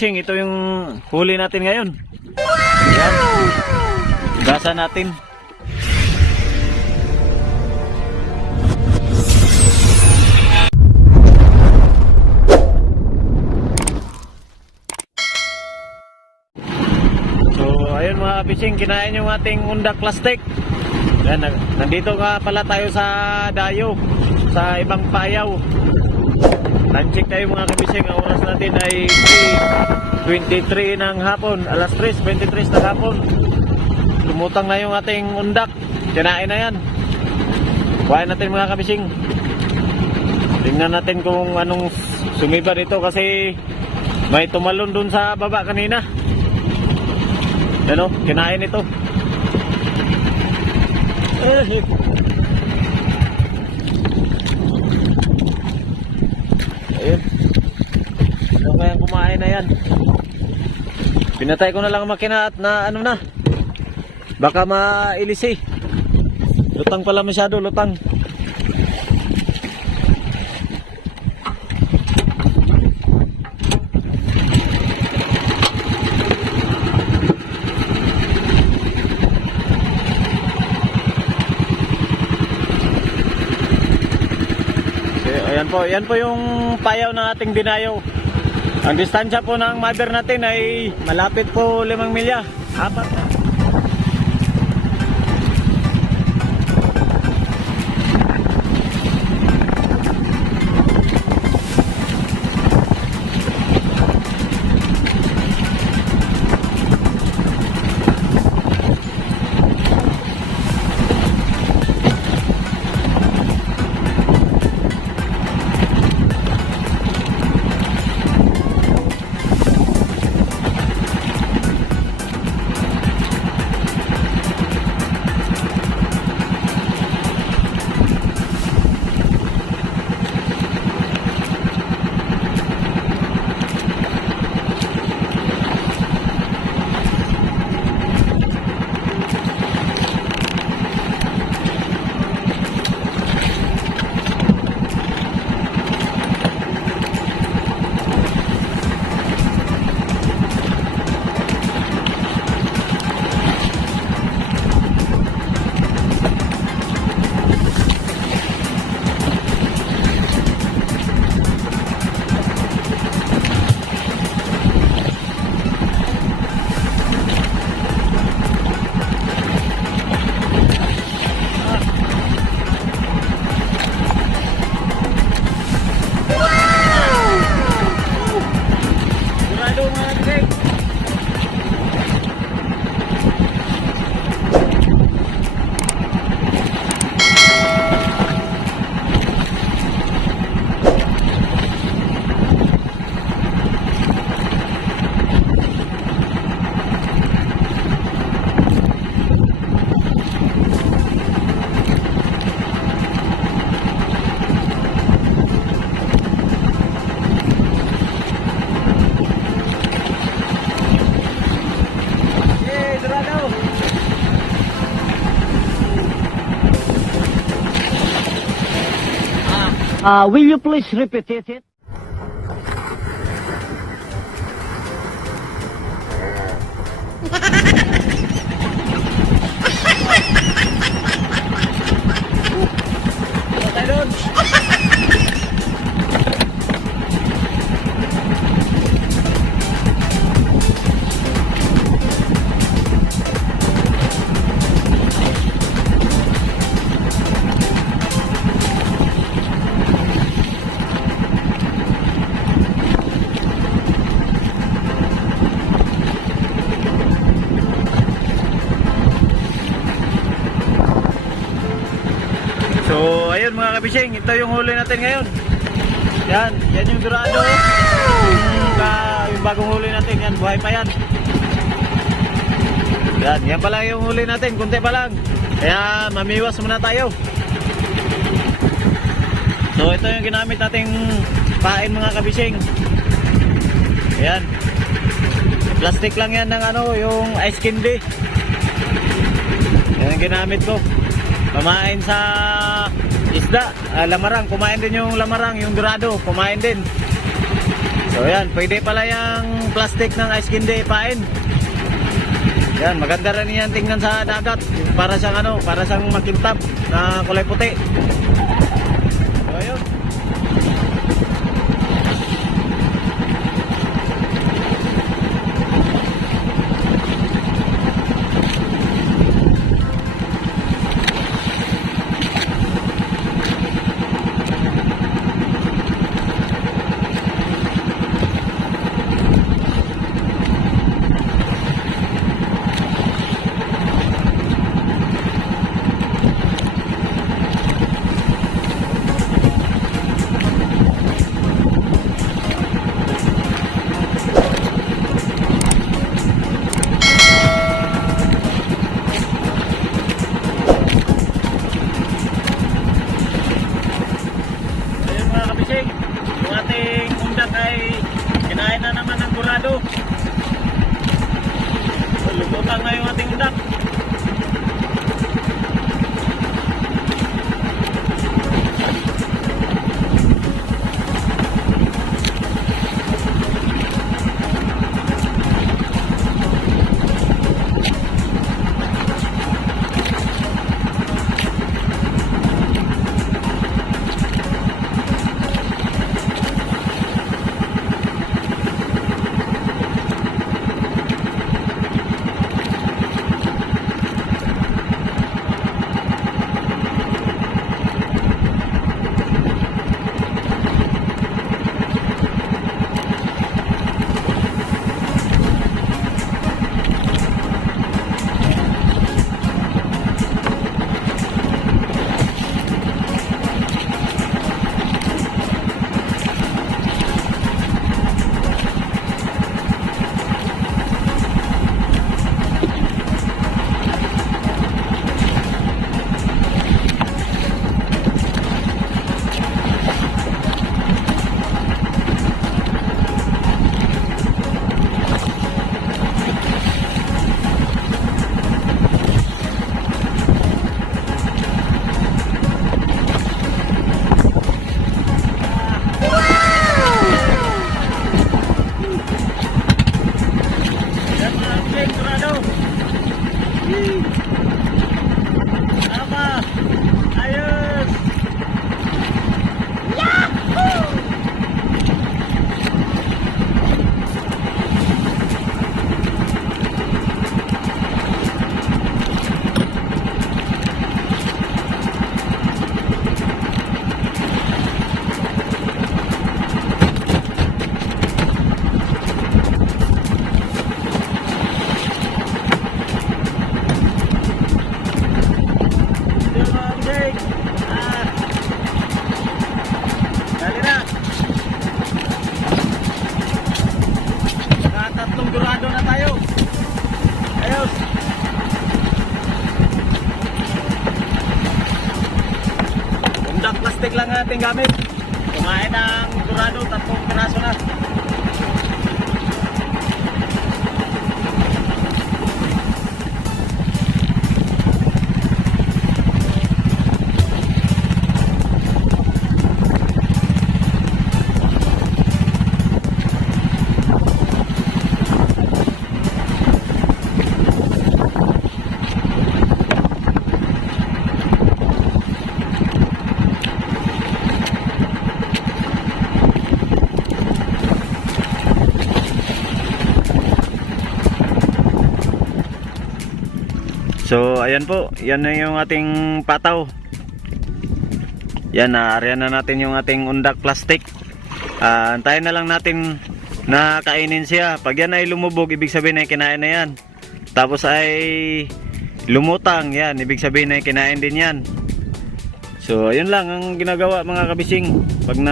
kabising, ito yung huli natin ngayon. Yan. Gasa natin. So ayun mga kabising, kinain yung ating undak plastic. Yan, nandito nga pala tayo sa Dayo, sa ibang payaw. Luncheck tayo mga kabising, ang oras natin ay 3:23 ng hapon, alas 3:23 ng hapon. Lumutang na yung ating undak, kinain na yan. Kuhain natin mga kabising. Tingnan natin kung anong sumiba dito kasi may tumalon dun sa baba kanina. Ano, kinain ito. Ayun. Ano kayang kumain na yan? Pinatay ko na lang ang makina at na ano na. Baka mailisi. Lutang pala masyado, lutang. Yan po yung payaw ng ating dinayo. Ang distansya po ng mother natin ay malapit po 5 milya. Apat na. Will you please repeat it? So ayun mga kabising, ito yung huli natin ngayon. Yan yung dorado. Yung bagong huli natin, yan, buhay pa yan. Yan pala yung huli natin, kunti pa lang. Kaya mamiwas muna tayo. So ito yung ginamit nating pain mga kabising. Yan. Plastic lang yan ng ano, yung ice candy. Yan ang ginamit ko. Kumain sa isda, lamarang, kumain din yung lamarang, yung dorado, kumain din. So yan, pwede pala yung plastic ng ice candy ipain. Yan, maganda rin yan tingnan sa dagat. Para siyang ano, para siyang makintab na kulay puti. So ayun. Ayun mga kabising, yung ating undak ay kinain na naman ng gurado. So, lumutan na yung ating undak. Yan mga kabising, gurado. Tama. Ayos. Yan mga kabising. Dali na. Tatlong gurado na tayo. Ayos. Undak plastic lang ang ating gamit. Kumain ng gurado, 3 piraso na. So ayan po, yan na yung ating pataw. Yan, naarya na natin yung ating undak plastic. Antayin na lang natin na kainin siya. Pag yan ay lumubog, ibig sabihin ay kinain na yan. Tapos ay lumutang, yan, ibig sabihin ay kinain din yan. So ayun lang ang ginagawa mga kabising. Pag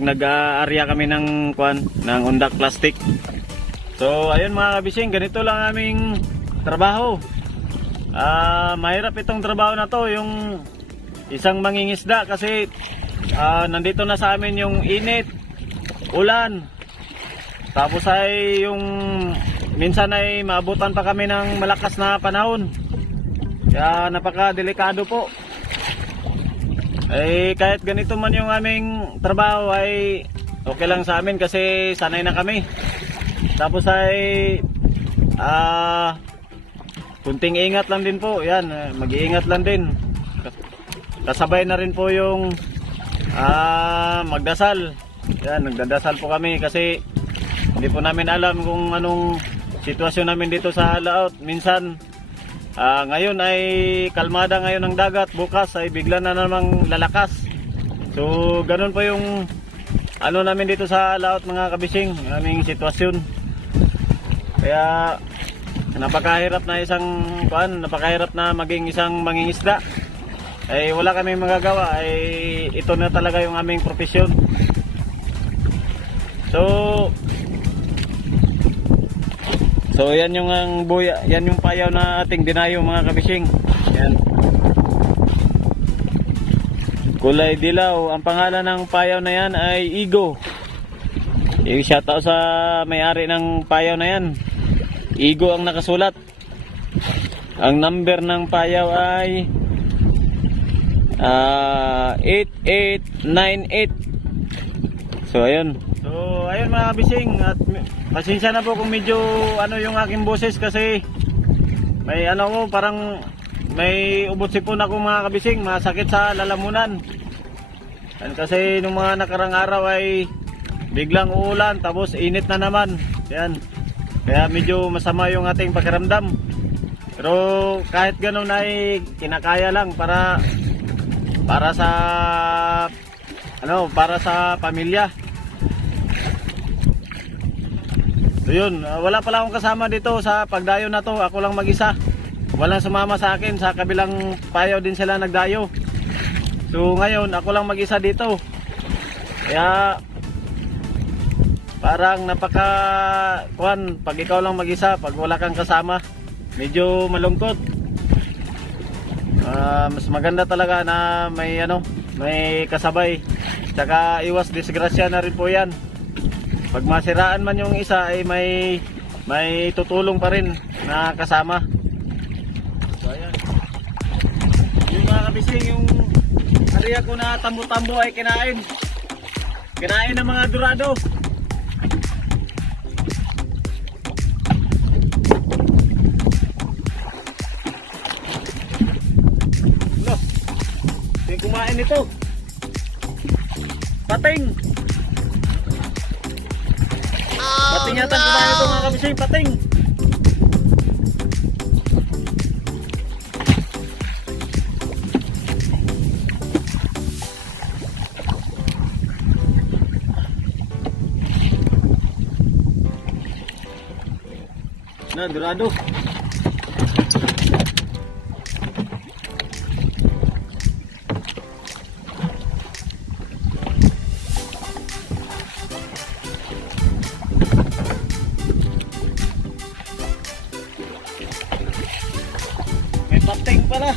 nag-aarya kami ng undak plastic. So ayun mga kabising, ganito lang aming trabaho. Mahirap itong trabaho na to, yung isang mangingisda, kasi nandito na sa amin yung init, ulan, tapos ay yung minsan ay maabutan pa kami ng malakas na panahon, kaya napaka-delikado po. Kahit ganito man yung aming trabaho, ay okay lang sa amin kasi sanay na kami. Tapos ay kunting ingat lang din po. Yan, mag-iingat lang din. Kasabay na rin po yung magdasal. Yan, nagdadasal po kami kasi hindi po namin alam kung anong sitwasyon namin dito sa laot. Minsan ngayon ay kalmada ngayon ang dagat, bukas ay bigla na namang lalakas. So ganun po yung ano namin dito sa laot mga kabising, aming sitwasyon. Kaya napakahirap na maging isang mangingisda. Ay wala kaming magagawa, ay ito na talaga yung aming profesyon. So yan yung yan yung payaw na ating dinayo mga kabising. Yan. Kulay dilaw. Ang pangalan ng payaw na yan ay Igo. I-shoutout sa may-ari ng payaw na yan. Igo ang nakasulat. Ang number ng payaw ay 8898. So ayun. So ayun mga kabising, at pasensya na po kung medyo yung aking boses kasi may parang may ubot sipon ako mga kabising, masakit sa lalamunan. And kasi nung mga nakarang araw ay biglang uulan tapos init na naman. Yan. Kaya medyo masama yung ating pakiramdam. Pero kahit ganun ay kinakaya lang para sa pamilya. So yun, wala pala akong kasama dito sa pagdayo na to. Ako lang mag-isa. Walang sumama sa akin. Sa kabilang payaw din sila nagdayo. So ngayon, ako lang mag-isa dito. Kaya parang pag ikaw lang mag-isa, pag wala kang kasama, medyo malungkot. Mas maganda talaga na may kasabay. Tsaka iwas disgrasya na rin po yan. Pag masiraan man yung isa ay may tutulong pa rin na kasama. So ayan. Yung mga kabising, yung area ko na tambo-tambo ay kinain ng mga dorado. Lo, yung kumain nito. Pating. Pating yata kumain ito mga kabising, pating. Na, dorado. May pating pala.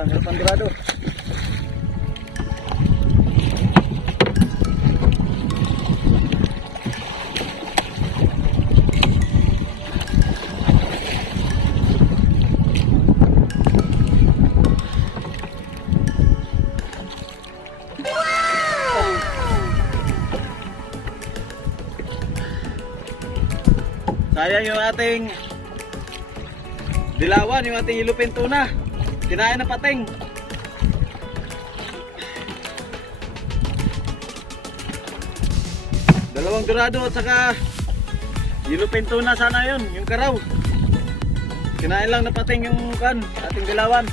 Meron pang dorado. Sayang yung ating dilawan, yung ating ilupin tuna. Kinain ng pating. Dalawang dorado at saka ilupin tuna sana yun, yung karaw. Kinain lang na pating yung ating dilawan.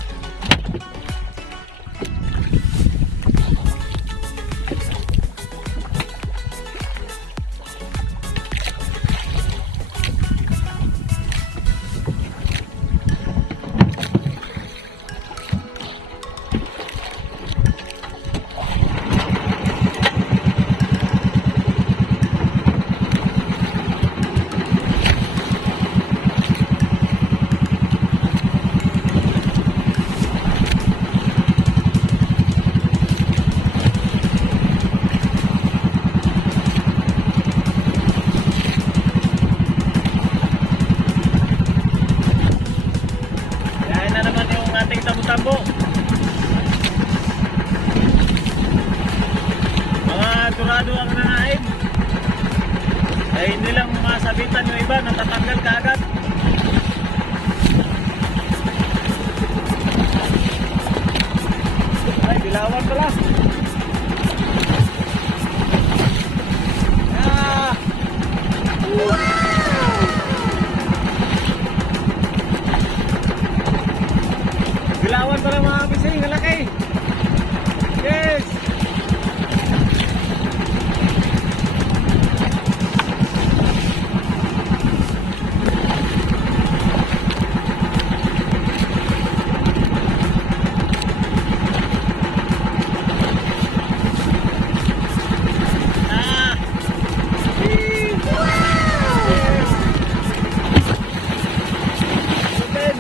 Ating tambo-tambo. Mga turado ang nanaib. Ay hindi lang masabitan yung iba, natatanggal ka agad. Ay, dilawan pala. Ah! Dilawan pala mga kabising, malaki. Yes! Ah! Yes! Open!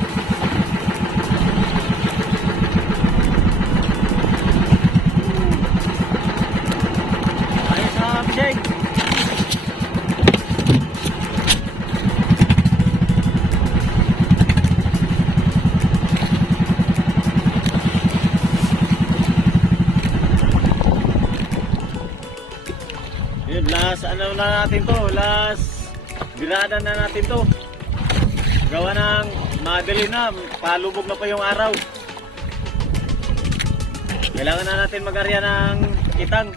Shake. Yun, last ano na natin to, last birada na natin to. Gawa ng madilim na, palubog na pa yung araw. Kailangan na natin mag-arya ng kitang.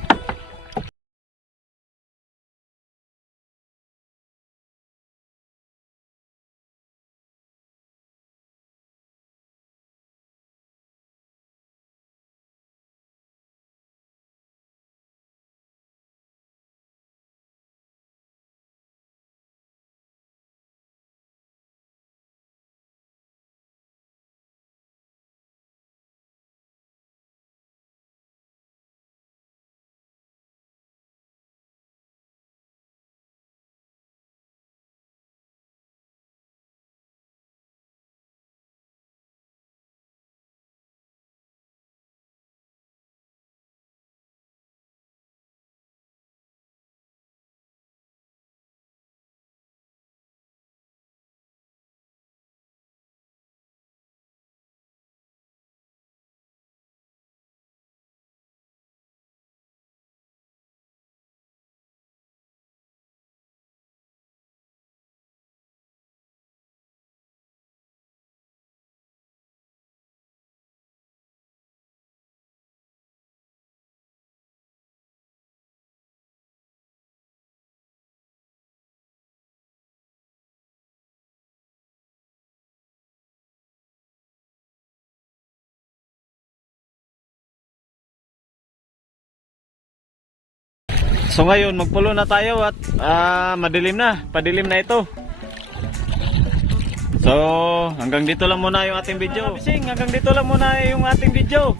So ngayon magpulo na tayo at madilim na, padilim na ito. So hanggang dito lang muna yung ating video. Hanggang dito lang muna yung ating video.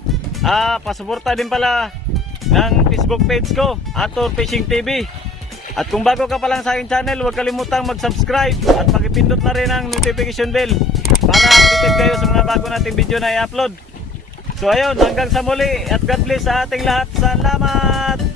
Pasuporta din pala ng Facebook page ko, Arthur Fishing TV. At kung bago ka pa lang sa aking channel, huwag kalimutang mag-subscribe at pakipindot na rin ang notification bell para updated kayo sa mga bago nating video na i-upload. So ayun, hanggang sa muli at God bless sa ating lahat. Salamat!